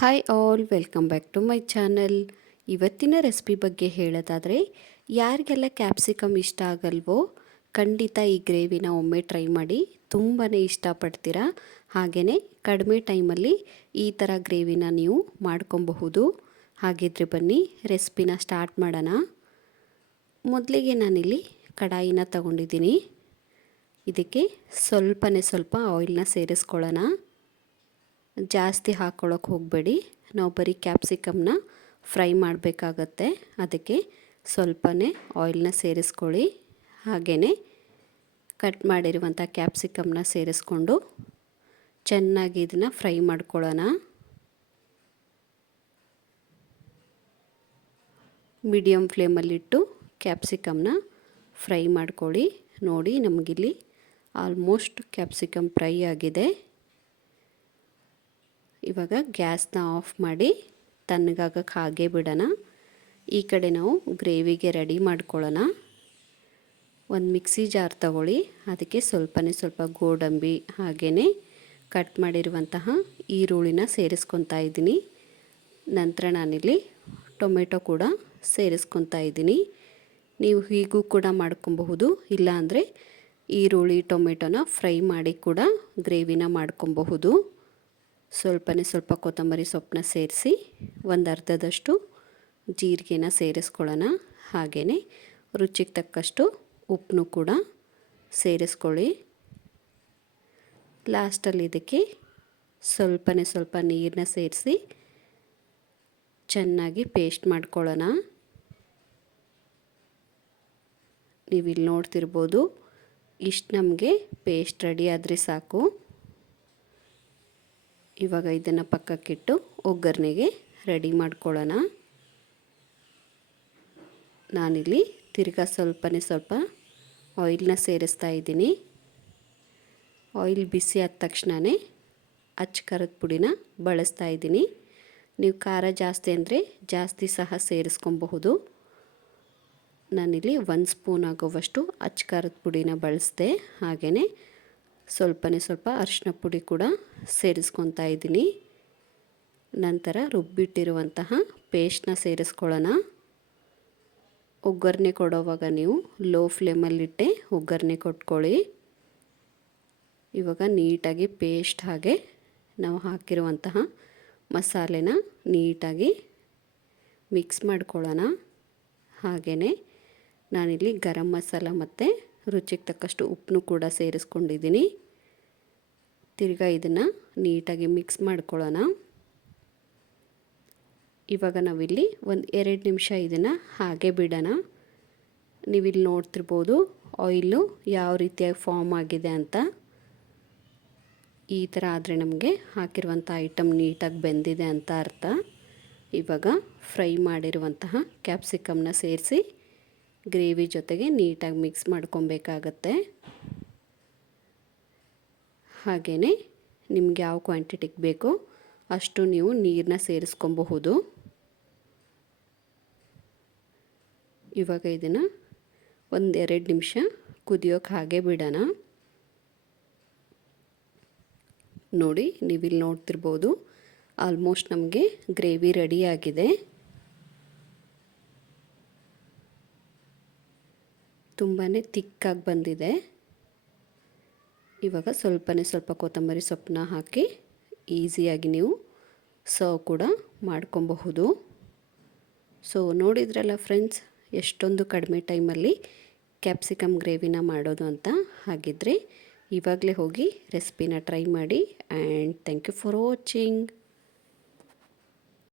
Hi all, welcome back to my channel. ಇವತ್ತಿನ recipe ಬಗ್ಗೆ ಹೇಳೋದಾದರೆ, ಯಾರಿಗೆಲ್ಲ ಕ್ಯಾಪ್ಸಿಕಮ್ ಇಷ್ಟ ಆಗಲ್ವೋ ಖಂಡಿತ ಈ ಗ್ರೇವಿನ ಒಮ್ಮೆ ಟ್ರೈ ಮಾಡಿ, ತುಂಬಾ ಇಷ್ಟಪಡ್ತೀರಾ. ಹಾಗೆಯೇ ಕಡಿಮೆ ಟೈಮಲ್ಲಿ ಈ ಥರ ಗ್ರೇವಿನ ನೀವು ಮಾಡ್ಕೊಬಹುದು. ಹಾಗಿದ್ರೆ ಬನ್ನಿ ರೆಸಿಪಿನ ಸ್ಟಾರ್ಟ್ ಮಾಡೋಣ. ಮೊದಲಿಗೆ ನಾನಿಲ್ಲಿ ಕಡಾಯಿನ ತಗೊಂಡಿದ್ದೀನಿ. ಇದಕ್ಕೆ ಸ್ವಲ್ಪ ಆಯಿಲ್ನ ಸೇರಿಸ್ಕೊಳ್ಳೋಣ. ಜಾಸ್ತಿ ಹಾಕ್ಕೊಳ್ಳೋಕೆ ಹೋಗಬೇಡಿ, ನಾವು ಬರೀ ಕ್ಯಾಪ್ಸಿಕಮ್ನ ಫ್ರೈ ಮಾಡಬೇಕಾಗತ್ತೆ. ಅದಕ್ಕೆ ಸ್ವಲ್ಪನೇ ಆಯಿಲ್ನ ಸೇರಿಸ್ಕೊಳ್ಳಿ. ಹಾಗೆಯೇ ಕಟ್ ಮಾಡಿರುವಂಥ ಕ್ಯಾಪ್ಸಿಕಮ್ನ ಸೇರಿಸ್ಕೊಂಡು ಚೆನ್ನಾಗಿ ಇದನ್ನು ಫ್ರೈ ಮಾಡ್ಕೊಳ್ಳೋಣ. ಮೀಡಿಯಮ್ ಫ್ಲೇಮಲ್ಲಿಟ್ಟು ಕ್ಯಾಪ್ಸಿಕಮ್ನ ಫ್ರೈ ಮಾಡ್ಕೊಳ್ಳಿ. ನೋಡಿ, ನಮಗಿಲ್ಲಿ ಆಲ್ಮೋಸ್ಟ್ ಕ್ಯಾಪ್ಸಿಕಮ್ ಫ್ರೈ ಆಗಿದೆ. ಇವಾಗ ಗ್ಯಾಸ್ನ ಆಫ್ ಮಾಡಿ ತಣ್ಣಗಾಗಕ್ಕೆ ಹಾಗೆ ಬಿಡೋಣ. ಈ ಕಡೆ ನಾವು ಗ್ರೇವಿಗೆ ರೆಡಿ ಮಾಡ್ಕೊಳ್ಳೋಣ. ಒಂದು ಮಿಕ್ಸಿ ಜಾರ್ ತಗೊಳ್ಳಿ. ಅದಕ್ಕೆ ಸ್ವಲ್ಪ ಗೋಡಂಬಿ ಹಾಗೆಯೇ ಕಟ್ ಮಾಡಿರುವಂತಹ ಈರುಳ್ಳಿನ ಸೇರಿಸ್ಕೊತಾ ಇದ್ದೀನಿ. ನಂತರ ನಾನಿಲ್ಲಿ ಟೊಮೆಟೊ ಕೂಡ ಸೇರಿಸ್ಕೊತಾ ಇದ್ದೀನಿ. ನೀವು ಹೀಗೂ ಕೂಡ ಮಾಡ್ಕೊಬಹುದು, ಇಲ್ಲಾಂದರೆ ಈರುಳ್ಳಿ ಟೊಮೆಟೊನ ಫ್ರೈ ಮಾಡಿ ಕೂಡ ಗ್ರೇವಿನ ಮಾಡ್ಕೊಬಹುದು. ಸ್ವಲ್ಪ ಕೊತ್ತಂಬರಿ ಸೊಪ್ಪನ್ನ ಸೇರಿಸಿ ಒಂದು ಅರ್ಧದಷ್ಟು ಜೀರಿಗೆನ ಸೇರಿಸ್ಕೊಳ್ಳೋಣ. ಹಾಗೆಯೇ ರುಚಿಗೆ ತಕ್ಕಷ್ಟು ಉಪ್ಪನ್ನು ಕೂಡ ಸೇರಿಸ್ಕೊಳ್ಳಿ. ಲಾಸ್ಟಲ್ಲಿ ಇದಕ್ಕೆ ಸ್ವಲ್ಪ ನೀರನ್ನ ಸೇರಿಸಿ ಚೆನ್ನಾಗಿ ಪೇಸ್ಟ್ ಮಾಡ್ಕೊಳ್ಳೋಣ. ನೀವಿಲ್ಲಿ ನೋಡ್ತಿರ್ಬೋದು, ಇಷ್ಟು ನಮಗೆ ಪೇಸ್ಟ್ ರೆಡಿ ಆದರೆ ಸಾಕು. ಇವಾಗ ಇದನ್ನು ಪಕ್ಕಕ್ಕಿಟ್ಟು ಒಗ್ಗರಣೆಗೆ ರೆಡಿ ಮಾಡ್ಕೊಳ್ಳೋಣ. ನಾನಿಲ್ಲಿ ತಿರ್ಗಾ ಸ್ವಲ್ಪ ಆಯಿಲ್ನ ಸೇರಿಸ್ತಾ ಇದ್ದೀನಿ. ಆಯಿಲ್ ಬಿಸಿ ಆದ ತಕ್ಷಣವೇ ಅಚ್ಚ ಖಾರದ ಪುಡಿನ ಬಳಸ್ತಾ ಇದ್ದೀನಿ. ನೀವು ಖಾರ ಜಾಸ್ತಿ ಅಂದರೆ ಜಾಸ್ತಿ ಸಹ ಸೇರಿಸ್ಕೊಬಹುದು. ನಾನಿಲ್ಲಿ 1 ಸ್ಪೂನ್ ಆಗುವಷ್ಟು ಅಚ್ಚ ಖಾರದ ಪುಡಿನ ಬಳಸಿದೆ. ಹಾಗೆಯೇ ಸ್ವಲ್ಪ ಅರಿಶಿನ ಪುಡಿ ಕೂಡ ಸೇರಿಸ್ಕೊತಾ ಇದ್ದೀನಿ. ನಂತರ ರುಬ್ಬಿಟ್ಟಿರುವಂತಹ ಪೇಸ್ಟ್ನ ಸೇರಿಸ್ಕೊಳ್ಳೋಣ. ಒಗ್ಗರಣೆ ಕೊಡೋವಾಗ ನೀವು ಲೋ ಫ್ಲೇಮಲ್ಲಿಟ್ಟೆ ಒಗ್ಗರಣೆ ಕೊಟ್ಕೊಳ್ಳಿ. ಇವಾಗ ನೀಟಾಗಿ ಪೇಸ್ಟ್ ಹಾಗೆ ನಾವು ಹಾಕಿರುವಂತಹ ಮಸಾಲೆನ ನೀಟಾಗಿ ಮಿಕ್ಸ್ ಮಾಡ್ಕೊಳ್ಳೋಣ. ಹಾಗೆಯೇ ನಾನಿಲ್ಲಿ ಗರಂ ಮಸಾಲ ಮತ್ತು ರುಚಿಗೆ ತಕ್ಕಷ್ಟು ಉಪ್ಪನ್ನು ಕೂಡ ಸೇರಿಸ್ಕೊಂಡಿದ್ದೀನಿ. ತಿರ್ಗಾ ಇದನ್ನು ನೀಟಾಗಿ ಮಿಕ್ಸ್ ಮಾಡ್ಕೊಳ್ಳೋಣ. ಇವಾಗ ನಾವಿಲ್ಲಿ 1-2 ನಿಮಿಷ ಇದನ್ನು ಹಾಗೆ ಬಿಡೋಣ. ನೀವಿಲ್ಲಿ ನೋಡ್ತಿರ್ಬೋದು ಆಯಿಲು ಯಾವ ರೀತಿಯಾಗಿ ಫಾರ್ಮ್ ಆಗಿದೆ ಅಂತ. ಈ ಥರ ಆದರೆ ನಮಗೆ ಹಾಕಿರುವಂಥ ಐಟಮ್ ನೀಟಾಗಿ ಬೆಂದಿದೆ ಅಂತ ಅರ್ಥ. ಇವಾಗ ಫ್ರೈ ಮಾಡಿರುವಂತಹ ಕ್ಯಾಪ್ಸಿಕಮ್ನ ಸೇರಿಸಿ ಗ್ರೇವಿ ಜೊತೆಗೆ ನೀಟಾಗಿ ಮಿಕ್ಸ್ ಮಾಡ್ಕೊಬೇಕಾಗತ್ತೆ. ಹಾಗೆಯೇ ನಿಮ್ಗೆ ಯಾವ ಕ್ವಾಂಟಿಟಿಗೆ ಬೇಕೋ ಅಷ್ಟು ನೀವು ನೀರನ್ನ ಸೇರಿಸ್ಕೊಬಹುದು. ಇವಾಗ ಇದನ್ನು 1-2 ನಿಮಿಷ ಕುದಿಯೋಕೆ ಹಾಗೆ ಬಿಡೋಣ. ನೋಡಿ, ನೀವಿಲ್ಲಿ ನೋಡ್ತಿರ್ಬೋದು ಆಲ್ಮೋಸ್ಟ್ ನಮಗೆ ಗ್ರೇವಿ ರೆಡಿಯಾಗಿದೆ. ತುಂಬಾ ತಿಕ್ಕಾಗಿ ಬಂದಿದೆ. ಇವಾಗ ಸ್ವಲ್ಪ ಕೊತ್ತಂಬರಿ ಸೊಪ್ಪನ್ನ ಹಾಕಿ ಈಸಿಯಾಗಿ ನೀವು ಸರ್ವ್ ಕೂಡ ಮಾಡ್ಕೊಬಹುದು. ಸೊ ನೋಡಿದ್ರಲ್ಲ ಫ್ರೆಂಡ್ಸ್, ಎಷ್ಟೊಂದು ಕಡಿಮೆ ಟೈಮಲ್ಲಿ ಕ್ಯಾಪ್ಸಿಕಮ್ ಗ್ರೇವಿನ ಮಾಡೋದು ಅಂತ. ಹಾಗಿದ್ದರೆ ಇವಾಗಲೇ ಹೋಗಿ ರೆಸಿಪಿನ ಟ್ರೈ ಮಾಡಿ. And thank you for watching.